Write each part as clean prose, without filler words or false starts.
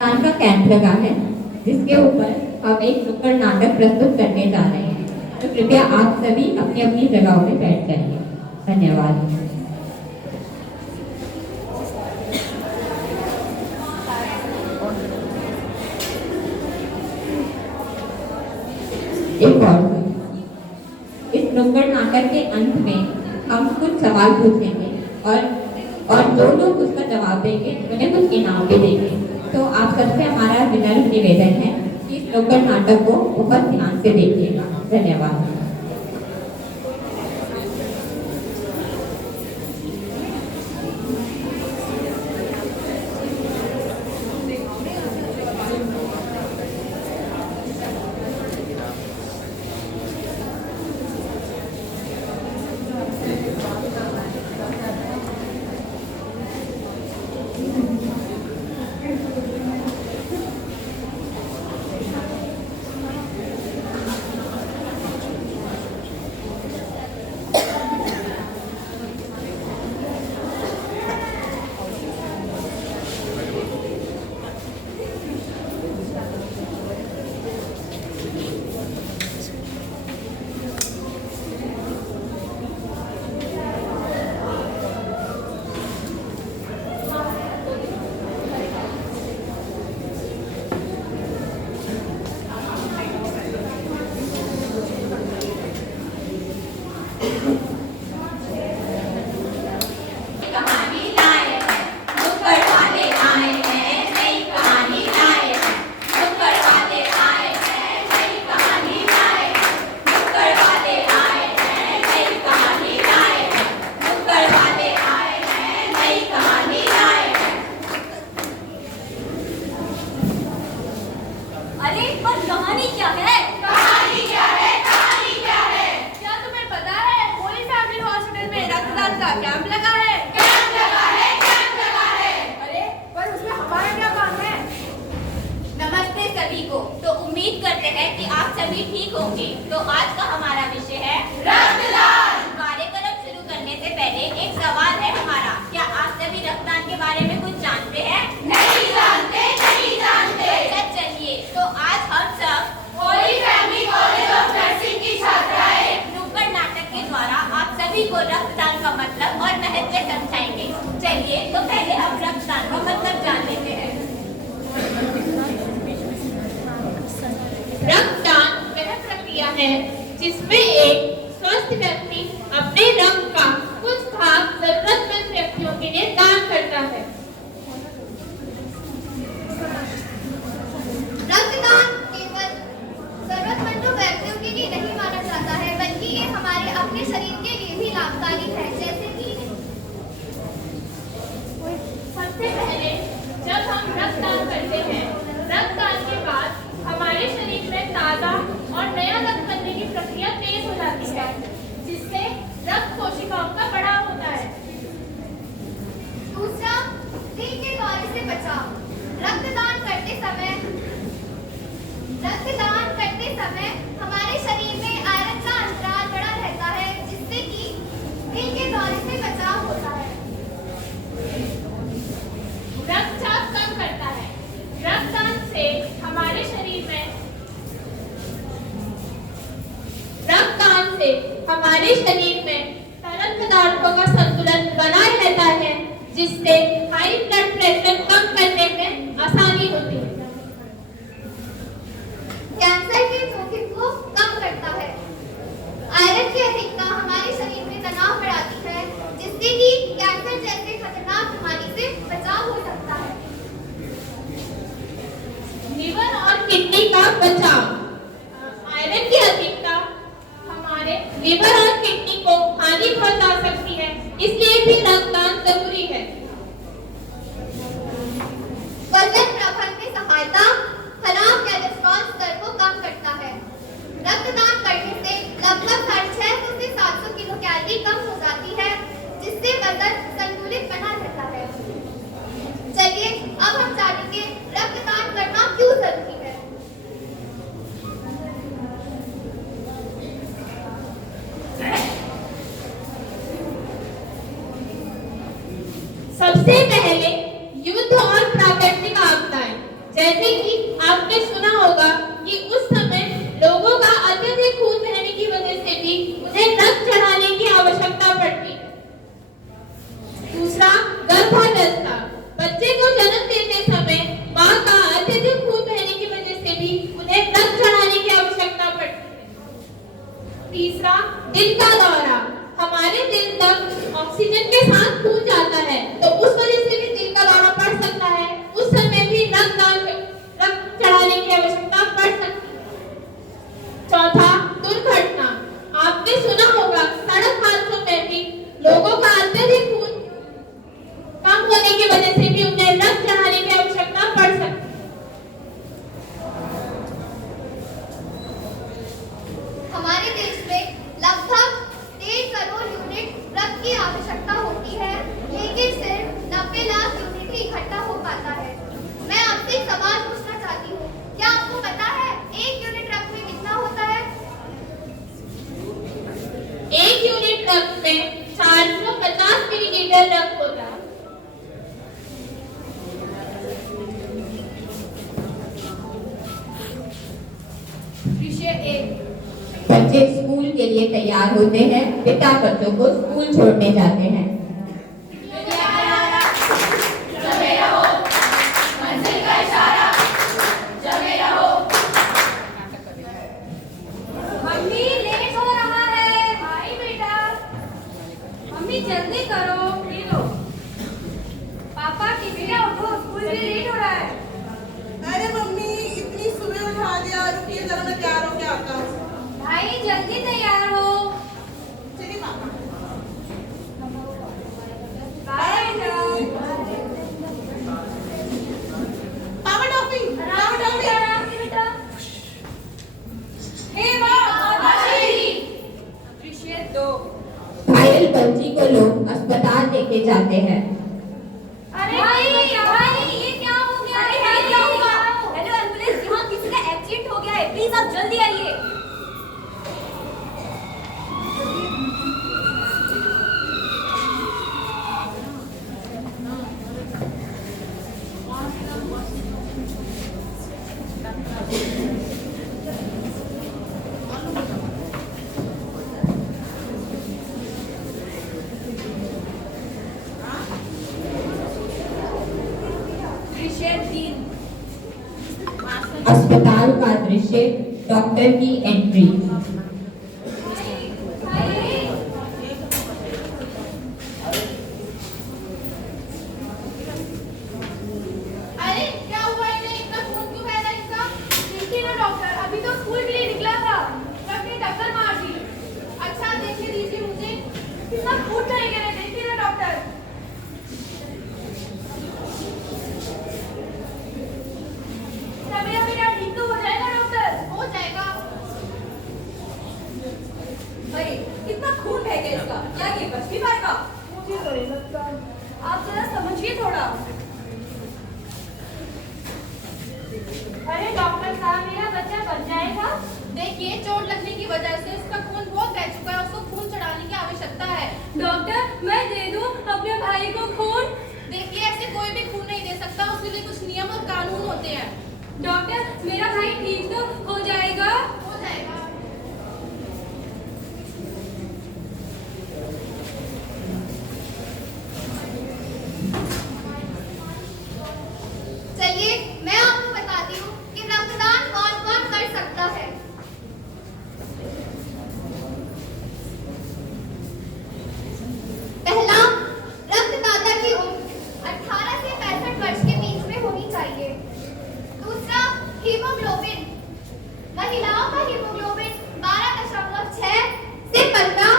रक्तदान का कैंप लगा है जिसके ऊपर हम एक नुक्कड़ नाटक प्रस्तुत करने जा रहे हैं। तो कृपया आप सभी अपनी अपनी जगहों में बैठ जाइए। धन्यवाद। एक और इस नुक्कड़ नाटक के अंत में हम कुछ सवाल पूछेंगे और जो लोग उसका जवाब देंगे उन्हें कुछ इनाम भी देंगे। तो आप सबसे हमारा विनम्र निवेदन है कि इस नुक्कड़ नाटक को बहुत ध्यान से देखिएगा। धन्यवाद। तो उम्मीद करते हैं कि आप सभी ठीक होंगे। तो आज का हमारा विषय है रक्तदान। कार्यक्रम शुरू करने से पहले एक सवाल है हमारा, क्या आप सभी रक्तदान के बारे में कुछ जानते हैं? नहीं जानते, नहीं जानते। अच्छा चलिए, तो आज हम सब Holi family college of nursing की छात्राएं नुक्कड़ नाटक के द्वारा आप सभी को रक्तदान का मतलब और महत्व समझाएंगे। चलिए, तो पहले हम रक्तदान का मतलब जान लेते हैं। रक्तदान वह प्रक्रिया है जिसमें एक स्वस्थ व्यक्ति अपने रक्त का कुछ भाग जरूरतमंद व्यक्तियों के लिए दान करता है। रक्तदान केवल जरूरतमंद व्यक्तियों के लिए नहीं माना जाता है, बल्कि ये हमारे अपने शरीर के लिए भी लाभकारी है। जैसे कि सबसे पहले जब हम रक्तदान करते हैं, रक्तदान के बाद हमारे शरीर में ताजा और नया रक्त बनने की प्रक्रिया तेज हो जाती है, जिससे रक्त कोशिकाओं का बढ़ाव होता है। दूसरा, दिल के दौरे से बचाव। रक्तदान करते समय हमारे शरीर में आयरन का अंतराल बड़ा रहता है, जिससे कि दिल के दौरे से बचाव होता है। रक्तचाप कम करता है। रक्तदान से हमारे शरीर में तरल पदार्थों का संतुलन बनाए रहता है, जिससे हाई ब्लड प्रेशर कम करने में आसानी होती है। कैंसर के जोखिम को कम करता है। आयरन की अधिकता हमारे शरीर में तनाव बढ़ाती है, जिससे कि कैंसर जैसे खतरनाक बीमारी से बचाव हो सकता है। लीवर और किडनी का बचाव। आयरन की अधिकता हमारे लीवर और किडनी को हानि पहुंचा सकती है, इसलिए भी रक्तदान जरूरी है। वजन प्रबंधन में सहायता, खराब कोलेस्ट्रॉल स्तर को कम करता है। रक्तदान करने से लगभग 600 से 700 किलो कैलोरी कम हो जाती है, जिससे वजन संतुलित बना रहता है। चलिए, अब हम जानेंगे रक्तदान करना क्यों जरूरी है। सबसे पहले युद्ध और प्राकृतिक आपदाएं जैसे कि आपने सुना होगा कि उस समय लोगों का अत्यधिक खून बहने की वजह से भी उन्हें रक्त चढ़ाने की आवश्यकता पड़ती है। दूसरा, गर्भावस्था। बच्चे को जन्म देते समय मां का अत्यधिक खून बहने की वजह से भी उन्हें रक्त चढ़ाने की आवश्यकता पड़ती है। तीसरा, दिल का दौरा। हमारे दिल तक ऑक्सीजन के साथ खून जाता है, तो उस वजह से भी दिल का दौरा पड़ सकता है। उस समय भी रक्त चढ़ाने की आवश्यकता पड़ सकती है। चौथा, दुर्घटना। आपने सुना होगा सड़क हादसों में भी लोगों का अत्यधिक खून कम होने की वजह से भी उन्हें रक्त चढ़ाने की आवश्यकता पड़ सकती है। हमारे देश में लगभग 1.5 करोड़ यूनिट रक्त की आवश्यकता होती है, लेकिन सिर्फ 90 लाख यूनिट ही इकट्ठा हो पाता है। मैं आपसे एक सवाल पूछना चाहती हूँ, क्या आपको पता है 1 यूनिट रक्त में कितना होता है? 1 यूनिट रक्त में 450 मिलीलीटर रक्त होता है। विषय 1। बच्चे स्कूल के लिए तैयार होते हैं, पिता बच्चों को स्कूल छोड़ने जाते हैं। मम्मी लेट हो रहा है। भाई बेटा, मम्मी जल्दी करो। ये लो पापा, टिफिन उठो, स्कूल के लिए लेट हो रहा है। अरे मम्मी इतनी सुबह उठा दिया, रुकिए जरा मैं तैयार होके आता हूँ। भाई जल्दी तैयार हो। चलिए पापा। बाय बेटा। पापा टॉफी, पापा टॉफी। आराम से बेटा। हे माता श्री। विषय 2। घायल बच्ची को लोग अस्पताल लेके जाते हैं। अरे भाई ये क्या हो गया? अरे भाई क्या हुआ? हेलो एम्बुलेंस, यहाँ किसी का एक्सीडेंट हो गया है, प्लीज आप जल्दी आइए। विषय 3। अस्पताल का दृश्य, डॉक्टर की एंट्री। अरे क्या हुआ इन्हें? इतना खून क्यों बह रहा है इनका? देखिए ना डॉक्टर, अभी तो स्कूल के लिए निकला था, ट्रक ने टक्कर मार दी। अच्छा देखने दीजिए मुझे, कितना खून बह गया है, देखिए ना डॉक्टर। तबीयत मेरा ठीक तो हो जाएगा डॉक्टर? हो जाएगा। अरे कितना खून बह गया इसका, क्या ये बच भी पाएगा? मुझे तो नहीं लगता। आप जरा समझिए थोड़ा। अरे डॉक्टर साहब, मेरा बच्चा बच जाएगा? देखिए चोट लगने की वजह से उसका खून बहुत बह चुका है, उसको खून चढ़ाने की आवश्यकता है। डॉक्टर मैं दे दूं अपने भाई को खून? देखिए ऐसे कोई भी खून नहीं दे सकता, उसके लिए कुछ नियम और कानून होते हैं। डॉक्टर मेरा भाई ठीक तो हो जाएगा? हो जाएगा। चलिए मैं आपको बताती हूँ कि रक्तदान कौन कौन कर सकता है। पहला, रक्तदाता की उम्र 18 से 65 वर्ष के बीच में होनी चाहिए। दूसरा, हीमोग्लोबिन। महिलाओं का हीमोग्लोबिन 12.6 से 15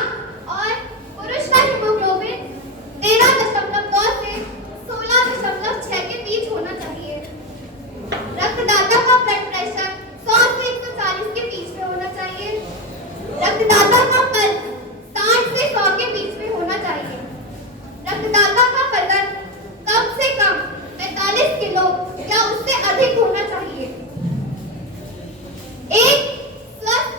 और पुरुष का हीमोग्लोबिन 13.9 से 16.6 के बीच होना चाहिए। रक्तदाता का ब्लड प्रेशर 100 से 140 के बीच में होना चाहिए। रक्तदाता का पल्स 60 से 100 के बीच में होना चाहिए। रक्तदाता का वजन कम से कम 45 किलो या उससे अधिक होना चाहिए। एक स्वस्थ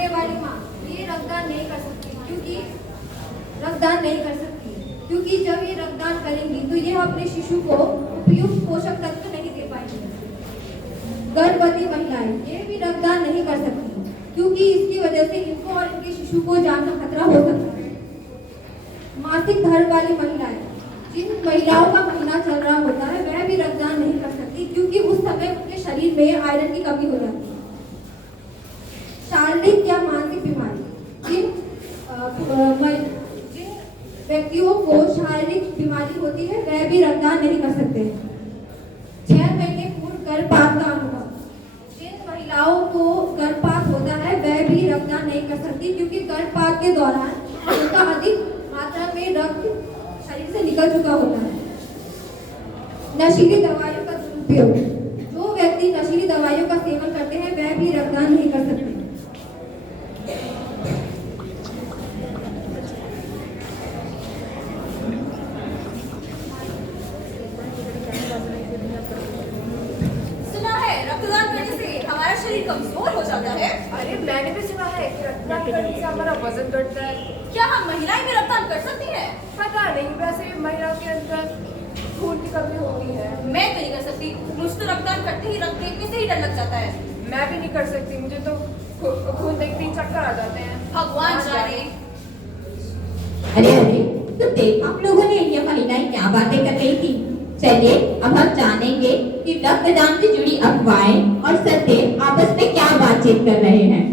करने वाली माँ ये रक्तदान नहीं कर सकती क्योंकि जब ये रक्तदान करेंगी तो ये अपने शिशु को उपयुक्त पोषक तत्व नहीं दे पाएंगे। गर्भवती महिलाएं ये भी रक्तदान नहीं कर सकती क्योंकि इसकी वजह से इनको और इनके शिशु को जान का खतरा हो सकता है। मासिक धर्म वाली महिलाएं, जिन महिलाओं का महीना चल रहा होता है, वह भी रक्तदान नहीं कर सकती क्योंकि उस समय उनके शरीर में आयरन की कमी हो जाती है। शारीरिक या मानसिक बीमारी, जिन व्यक्तियों को शारीरिक बीमारी होती है वह भी रक्तदान नहीं कर सकते। 6 महीने पूर्व गर्भपात का अनुभव, जिन महिलाओं को गर्भपात होता है वह भी रक्तदान नहीं कर सकती क्योंकि गर्भपात के दौरान उनका अधिक मात्रा में रक्त शरीर से निकल चुका होता है। नशीली दवाइयों का दुरुपयोग, जो व्यक्ति नशीली दवाइयों का सेवन करते हैं वह भी रक्तदान नहीं कर सकते। सुना है रक्तदान करने से हमारा शरीर कमजोर हो जाता है। अरे मैंने भी सुना है कि रक्तदान करने से हमारा वजन बढ़ता है। क्या हम महिलाएं भी रक्तदान कर सकती हैं? पता नहीं, वैसे महिलाओं के अंदर खून की कमी होती है। मैं तो नहीं कर सकती, मुझे तो रक्तदान करते ही रक्त देखने से ही डर लग जाता है। मैं भी नहीं कर सकती, मुझे तो खून देखते ही चक्कर आ जाते हैं। भगवान जाने। अरे तो देख आप लोगों ने ये महिलाएं क्या बातें कर रही थी। चलिए अब हम जानेंगे कि रक्तदान से जुड़ी अफवाहें और सत्य आपस में क्या बातचीत कर रहे हैं।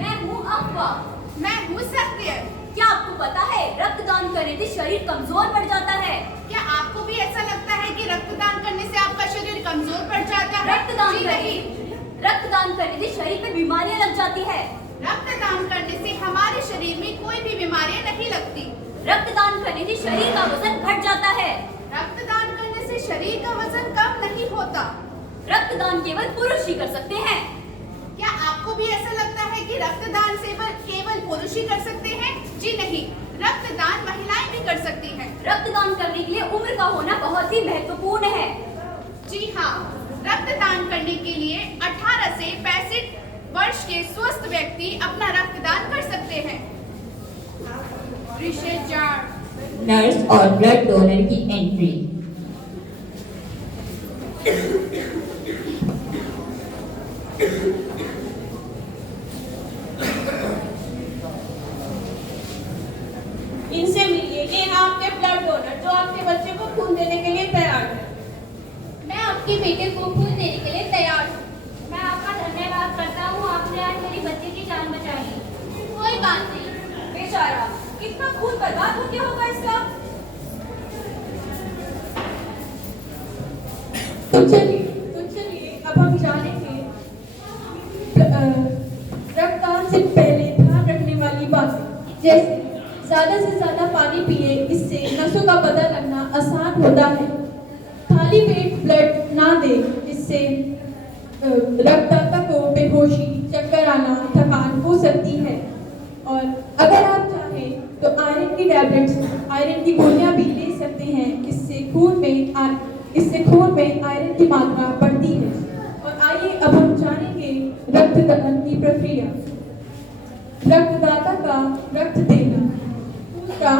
मैं हूँ अफवाह। मैं हूँ सत्य। क्या आपको पता है रक्तदान करने से शरीर कमजोर पड़ जाता है? क्या आपको भी ऐसा लगता है कि रक्तदान करने से आपका शरीर कमजोर पड़ जाता है? रक्तदान करने से शरीर में बीमारियां लग जाती है। रक्तदान करने से हमारे शरीर में कोई भी बीमारियां नहीं लगती। रक्तदान करने से शरीर का वजन घट जाता है। रक्तदान करने से शरीर का वजन कम नहीं होता। रक्तदान केवल पुरुष ही कर सकते हैं। क्या आपको भी ऐसा लगता है कि रक्तदान से केवल पुरुष ही कर सकते हैं? जी नहीं, रक्तदान महिलाएं भी कर सकती हैं। रक्तदान करने के लिए उम्र का होना बहुत ही महत्वपूर्ण है। जी हाँ, रक्तदान करने के लिए 18 से 65 वर्ष के स्वस्थ व्यक्ति अपना रक्तदान कर सकते हैं। नर्स और ब्लड डोनर की एंट्री। इनसे मिलिए, ये हैं आपके ब्लड डोनर जो आपके बच्चे को खून देने के लिए तैयार है। मैं आपके बेटे को खून देने के लिए तैयार हूँ। मैं आपका धन्यवाद करता हूँ, आपने आज मेरी बच्चे की जान बचाई। कोई बात नहीं। बेचारा कितना खून बर्बाद हो गया होगा इसका। तो चलिए अब हम जानेंगे रक्तदान से पहले ध्यान रखने वाली बातें, जैसे ज्यादा से ज्यादा पानी पिए, इससे नसों का पता लगना आसान होता है। खाली पेट ब्लड ना दे, इससे रक्तदाता को बेहोशी, चक्कर आना, थकान हो सकती है। और अगर आप चाहें तो आयरन की टैबलेट्स, आयरन की गोलियां भी ले सकते हैं। इससे खून में आयरन की मात्रा बढ़ती है। और आइए अब हम जानेंगे रक्तदान की प्रक्रिया। रक्तदाता का रक्त देना, दूसरा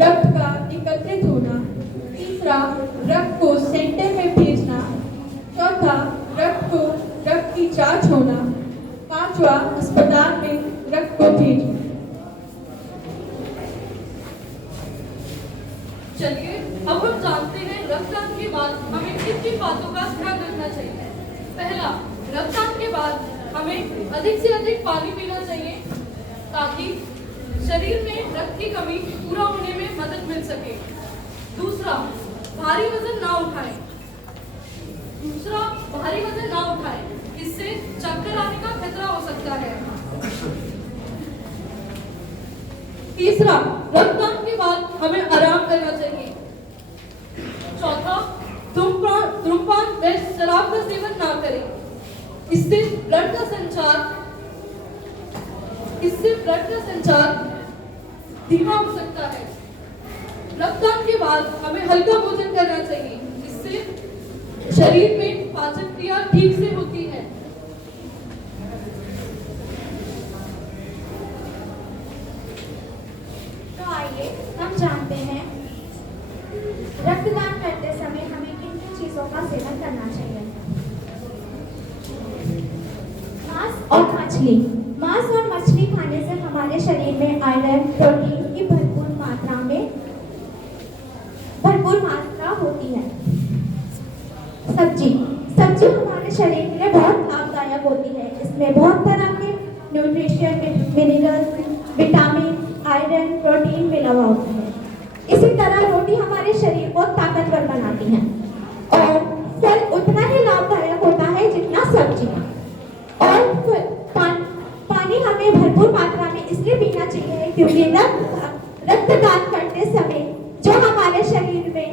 रक्त का एकत्रित होना, तीसरा रक्त को सेंटर में भेजना, चौथा रक्त की जांच होना, पांचवा अस्पताल में रक्त को भेजना। चलिए अब हम जानते हैं रक्तदान के बाद हमें किन बातों का ध्यान रखना चाहिए। पहला, रक्तदान के बाद हमें अधिक से अधिक पानी पीना चाहिए ताकि शरीर में रक्त की कमी पूरा होने में मदद मिल सके। दूसरा, भारी वजन ना उठाएं। इससे चक्कर आने का खतरा हो सकता है। तीसरा, रक्तदान के बाद हमें आराम करना चाहिए। चौथा, धूम्रपान व शराब का सेवन ना करें। इससे ब्लड का संचार धीमा हो सकता है। रक्तदान के बाद हमें हल्का भोजन करना चाहिए, इससे शरीर में पाचन क्रिया ठीक से होती है। आगे हम जानते हैं रक्तदान करते समय हमें किन किन चीजों का सेवन करना चाहिए। मांस और मछली खाने से हमारे शरीर में आयरन प्रोटीन की भरपूर मात्रा होती है। सब्जी हमारे शरीर के लिए बहुत लाभदायक होती है। इसमें बहुत तरह के nutrition, minerals, vitamin, iron, protein मिला हुआ होता है। इसी तरह रोटी हमारे शरीर को ताकतवर बनाती है और फल उतना ही लाभदायक होता है जितना सब्जियां। और पानी हमें भरपूर मात्रा में इसलिए पीना चाहिए क्योंकि रक्तदान करते समय जो हमारे शरीर में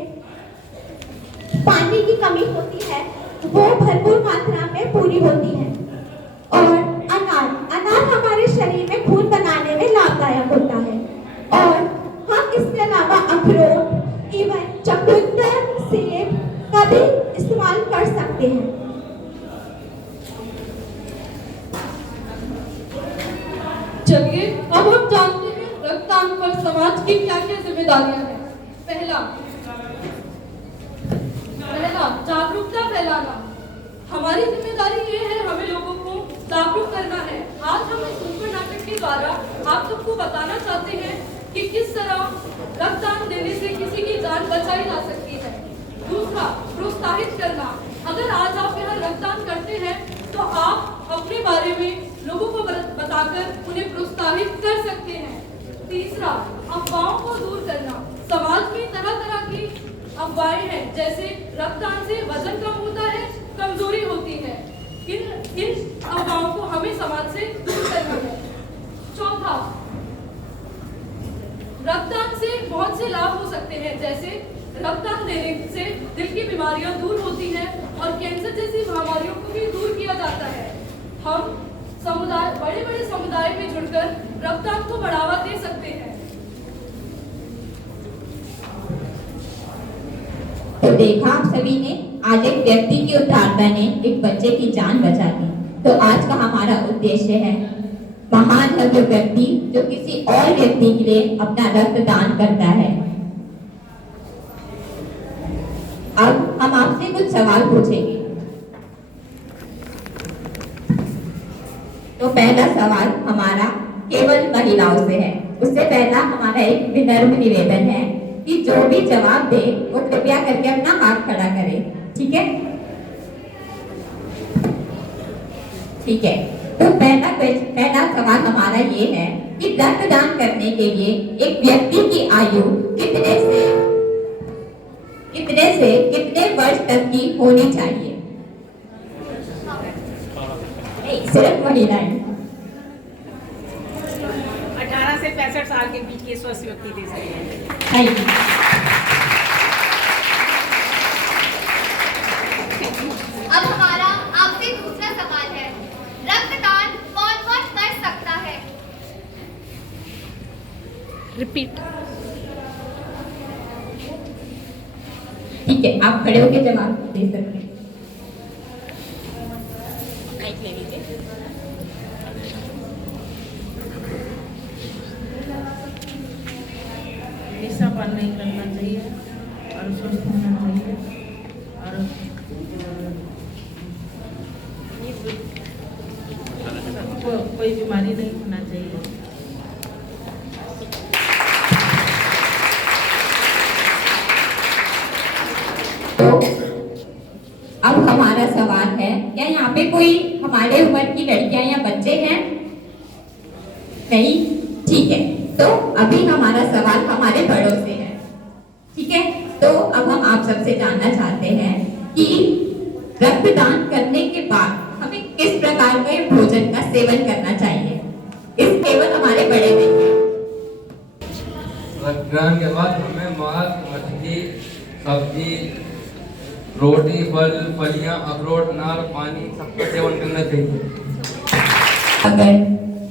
पानी की कमी होती है वो भरपूर मात्रा में पूरी होती है। और अनार हमारे शरीर में खून बनाने में लाभदायक होता है। और हम इसके अलावा अखरोट, इवन चकुंदर, सेब का भी इस्तेमाल कर सकते हैं। चलिए अब हम जानते हैं रक्तदान पर समाज की क्या क्या जिम्मेदारियां हैं। पहला जागरूकता फैलाना। हमारी जिम्मेदारी ये है, हमें लोगों को जागरूक करना है। आज हम इस नुक्कड़ नाटक के द्वारा आप सबको बताना चाहते हैं कि किस तरह रक्तदान देने से किसी की जान बचाई जा सकती है। दूसरा, प्रोत्साहित करना। अगर आज आप यहाँ रक्तदान करते हैं तो आप अपने बारे में लोगों को बताकर उन्हें प्रोत्साहित कर सकते हैं। तीसरा, अफवाहों को दूर करना। समाज में तरह तरह की अफवाहें हैं, जैसे रक्तदान से वजन कम होता है, कमजोरी होती है। इन अफवाहों को हमें समाज से दूर करना है। चौथा, रक्तदान से बहुत से लाभ हो सकते हैं, जैसे रक्तदान देने से दिल की बीमारियां दूर होती हैं और कैंसर जैसी महामारियों को भी दूर किया जाता है। हम बड़े बड़े समुदाय में जुड़कर रक्तदान को बढ़ावा दे सकते हैं। तो देखा आप सभी ने, आज एक व्यक्ति की उदारता ने एक बच्चे की जान बचा दी। तो आज का हमारा उद्देश्य है, महान है वो व्यक्ति जो किसी और व्यक्ति के लिए अपना रक्तदान करता है। अब हम आपसे कुछ सवाल पूछेंगे। तो पहला सवाल हमारा केवल महिलाओं से है। उससे पहला हमारा एक विनम्र निवेदन है कि जो भी जवाब दे वो कृपया करके अपना हाथ खड़ा करे। ठीक है, ठीक है। तो पहला सवाल हमारा ये है कि रक्तदान करने के लिए एक व्यक्ति की आयु कितने से कितने वर्ष तक की होनी चाहिए? सिर्फ महिलाएं 18 से 65 साल के बीच के स्वस्थ व्यक्ति दे सकते हैं। अब हमारा आपसे दूसरा सवाल है, रक्तदान कौन कौन कर सकता है? रिपीट। ठीक है, आप खड़े होकर जवाब दे सकते हैं। माइक ले लीजिए। निशा पान नहीं करना चाहिए और स्वस्थ होना चाहिए और कोई बीमारी नहीं होना चाहिए। तो अब हमारा सवाल है, क्या यहाँ पे कोई हमारे उम्र की लड़कियां या बच्चे हैं? नहीं? ठीक है, तो अभी हमारा सवाल हमारे बड़ों से है। ठीक है, तो अब हम आप सबसे जानना चाहते हैं कि रक्तदान करने के बाद हमें किस प्रकार के भोजन का सेवन करना चाहिए? इस केवल हमारे बड़े नहीं हैं। रक्तदान के बाद हमें मांस, मछली, सब्जी, रोटी, फल, फलियां, अखरोट, नार, पानी सबका सेवन करना चाहिए। अगर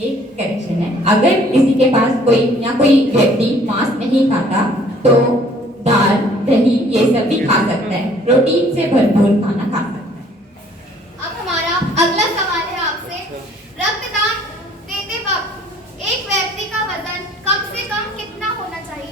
एक करेक्शन है, अगर किसी के पास कोई व्यक्ति मांस नहीं खाता तो दाल, दही ये सब भी खा सकता है, प्रोटीन से भरपूर खाना खा सकता है। अब हमारा अगला सवाल है आपसे, रक्तदान देते वक्त एक व्यक्ति का वजन कम से कम कितना होना चाहिए?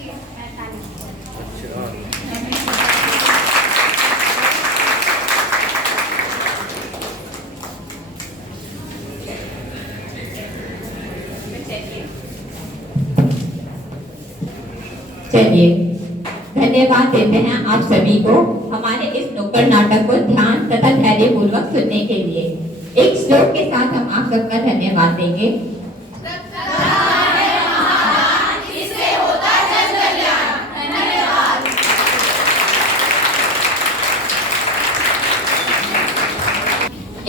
चलिए धन्यवाद देते हैं आप सभी को हमारे इस नुक्कड़ नाटक को ध्यान तथा धैर्यपूर्वक सुनने के लिए। एक श्लोक के साथ हम आप सबका धन्यवाद देंगे।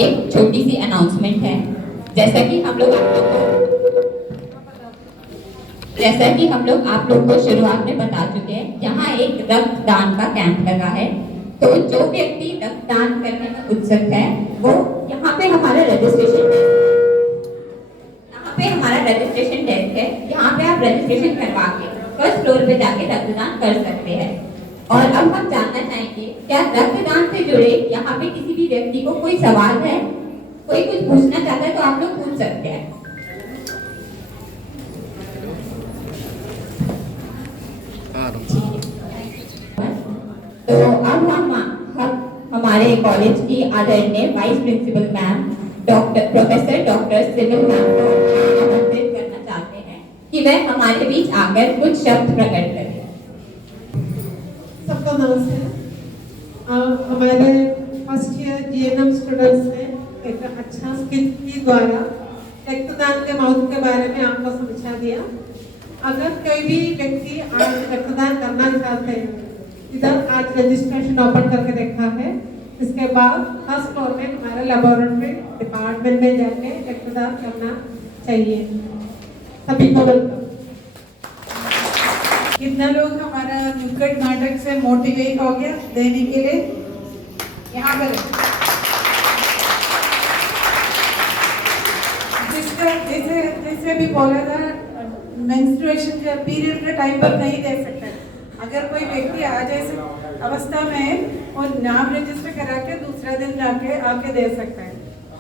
एक छोटी सी अनाउंसमेंट है। जैसा कि हम लोग आप लोग को शुरुआत में बता चुके हैं, यहाँ एक रक्तदान का कैंप लगा है। तो जो व्यक्ति रक्तदान करने में उत्सुक है वो यहाँ पे हमारा रजिस्ट्रेशन डेस्क है। यहाँ पे आप रजिस्ट्रेशन करवा के फर्स्ट फ्लोर पे जाके रक्तदान कर सकते हैं। और अब हम जानना चाहेंगे क्या रक्तदान से जुड़े यहाँ पे किसी भी व्यक्ति को कोई सवाल है, कोई कुछ पूछना चाहता है तो आप लोग पूछ सकते हैं। तो अब हम हमारे कॉलेज की आदरणीय वाइस प्रिंसिपल मैम प्रोफेसर सिविल मैम को आमंत्रित करना चाहते हैं कि वह हमारे बीच आकर कुछ शब्द प्रकट करें। सबका नमस्कार। हमारे फर्स्ट ईयर जीएनएम स्टूडेंट्स ने एक अच्छा स्किट के द्वारा रक्तदान के महत्व के बारे में आपको समझा दिया। अगर कोई भी व्यक्ति आज रक्तदान करना चाहते हैं, इधर आज रजिस्ट्रेशन ओपन करके देखा है। इसके बाद फर्स्ट फ्लोर में हमारे लेबोरेटरी डिपार्टमेंट में जाके रक्तदान करना चाहिए। सभी को वेलकम। कितना लोग हमारा नुक्कड़ नाटक से मोटिवेट हो गया देने के लिए? यहाँ पर जैसे भी बोला था, मेंस्ट्रुएशन के पीरियड के टाइम पर नहीं दे सकते। अगर कोई व्यक्ति आ जैसे अवस्था में और नाम रजिस्टर करा के दूसरा दिन जाके आके दे सकता है।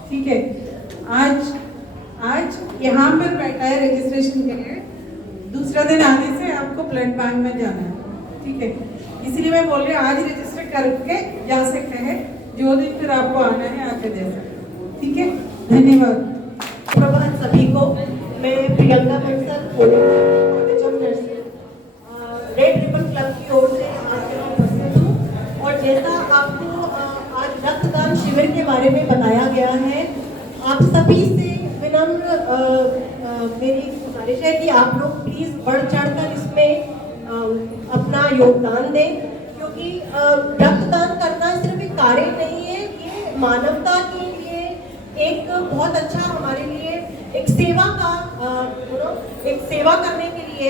ठीक है, आज यहाँ पर बैठा है रजिस्ट्रेशन के लिए। दूसरा दिन आने से आपको ब्लड बैंक में जाना है। ठीक है, इसलिए मैं बोल रही हूँ आज रजिस्टर करके जा सकते हैं, जो दिन फिर आपको आना है आके दे सकते हैं। ठीक है, धन्यवाद। प्रभात सभी को। मैं Priyanka Bansal college of nursing red ribbon club की ओर से आज यहाँ उपस्थित हूँ। और जैसा आपको आज रक्तदान शिविर के बारे में बताया गया है, आप सभी से विनम्र मेरी गुजारिश है कि आप लोग प्लीज़ बढ़ चढ़कर इसमें अपना योगदान दें, क्योंकि रक्तदान करना सिर्फ एक कार्य नहीं है, ये मानवता के लिए एक बहुत अच्छा हमारे लिए एक सेवा का एक सेवा करने के लिए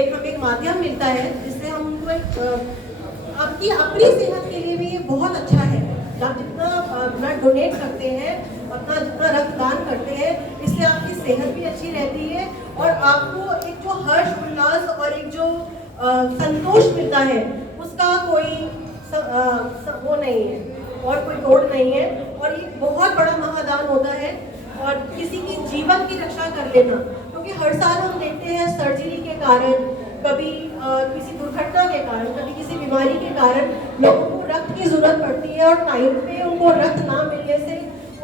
एक माध्यम मिलता है, जिससे हमको आपकी अपनी सेहत के लिए भी ये बहुत अच्छा है। आप जितना ब्लड डोनेट करते हैं, अपना जितना रक्तदान करते हैं, इससे आपकी सेहत भी अच्छी रहती है और आपको एक जो हर्ष उल्लास और एक जो संतोष मिलता है उसका कोई वो नहीं है और कोई तोड़ नहीं है। और ये बहुत बड़ा महादान होता है और किसी की जीवन की रक्षा कर लेना, क्योंकि हर साल हम देखते हैं सर्जरी के कारण, कभी किसी दुर्घटना के कारण, कभी किसी बीमारी के कारण लोगों को रक्त की जरूरत पड़ती है और टाइम पे उनको रक्त ना मिलने से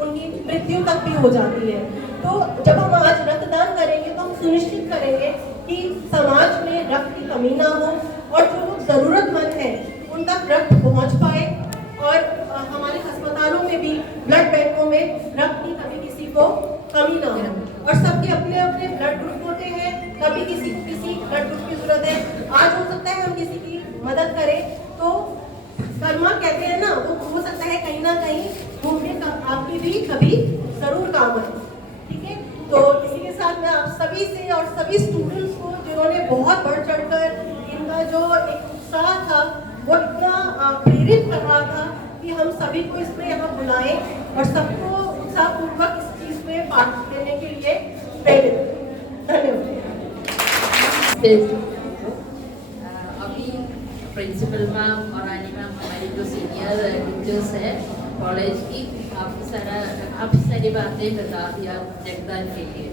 उनकी मृत्यु तक भी हो जाती है। तो जब हम आज रक्तदान करेंगे तो हम सुनिश्चित करेंगे कि समाज में रक्त की कमी ना हो और जो लोग ज़रूरतमंद हैं उन तक रक्त पहुँच पाए। और हमारे अस्पतालों में भी ब्लड बैंकों में रक्त की कभी किसी को कमी ना हो। और सबके अपने अपने ब्लड ग्रुप होते हैं, कभी किसी ब्लड ग्रुप की जरूरत है, आज हो सकता है हम किसी की मदद करें, तो कर्मा कहते हैं ना, वो हो सकता है कहीं ना कहीं घूमने का आपकी भी कभी जरूर काम आए। ठीक है, तो इसी के साथ मैं आप सभी से और सभी स्टूडेंट्स को जिन्होंने बहुत बढ़ चढ़कर इनका जो एक उत्साह था वो इतना प्रेरित कर रहा था कि हम सभी को इसमें यहाँ बुलाएं और सबको उत्साहपूर्वक इस चीज़ में पार्ट लेने के लिए प्रेरित। धन्यवाद। अभी प्रिंसिपल मैम और रानी मैम हमारी जो सीनियर टीचर्स है कॉलेज की, काफ़ी सारी बातें बता दिया रक्तदान के लिए।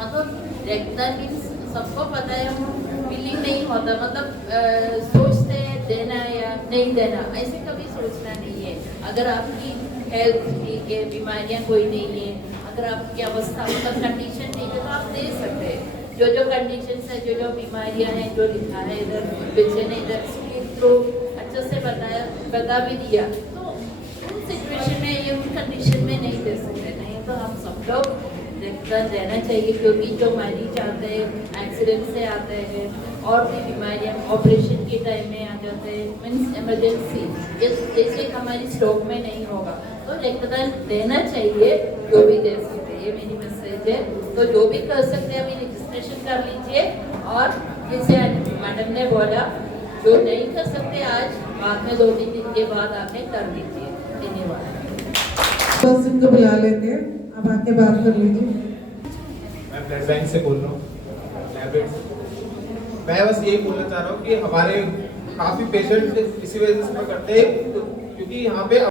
मतलब रक्तदान मीन्स सबको पता है, फीलिंग नहीं होता, मतलब सोचते हैं देना या नहीं देना, ऐसे कभी सोचना नहीं है। अगर आपकी हेल्थ ठीक है, बीमारियां कोई नहीं है, अगर आपकी अवस्था मतलब कंडीशन नहीं है तो आप दे सकते हैं। जो कंडीशंस है, जो बीमारियां हैं, जो लिखा है इधर पीछे ने इधर स्क्रीन थ्रू अच्छे से बता भी दिया। तो उन सिचुएशन में ये उन कंडीशन में नहीं दे सकते, नहीं तो हम सब लोग रक्तदान देना चाहिए, क्योंकि जो मरीज आते हैं एक्सीडेंट से आते हैं और भी बीमारियां ऑपरेशन के टाइम में आ जाते हैं, मीन्स इमरजेंसी जैसे हमारी स्टॉक में नहीं होगा, तो रक्तदान देना चाहिए, जो भी दे सकते हैं, ये मेरी मैसेज है। तो जो भी कर सकते हैं अभी रजिस्ट्रेशन कर लीजिए, और जैसे मैडम ने बोला जो नहीं कर सकते आज बाद में 2-3 दिन के बाद आके कर दीजिए। धन्यवाद। तो सिंह बुला लेते हैं, अब आके बात कर लीजिए। मैं ब्लड बैंक से बोल रहा हूँ, मैं बस यही बोलना चाह रहा हूँ कि हमारे काफ़ी पेशेंट इसी वजह से करते हैं क्योंकि यहाँ पे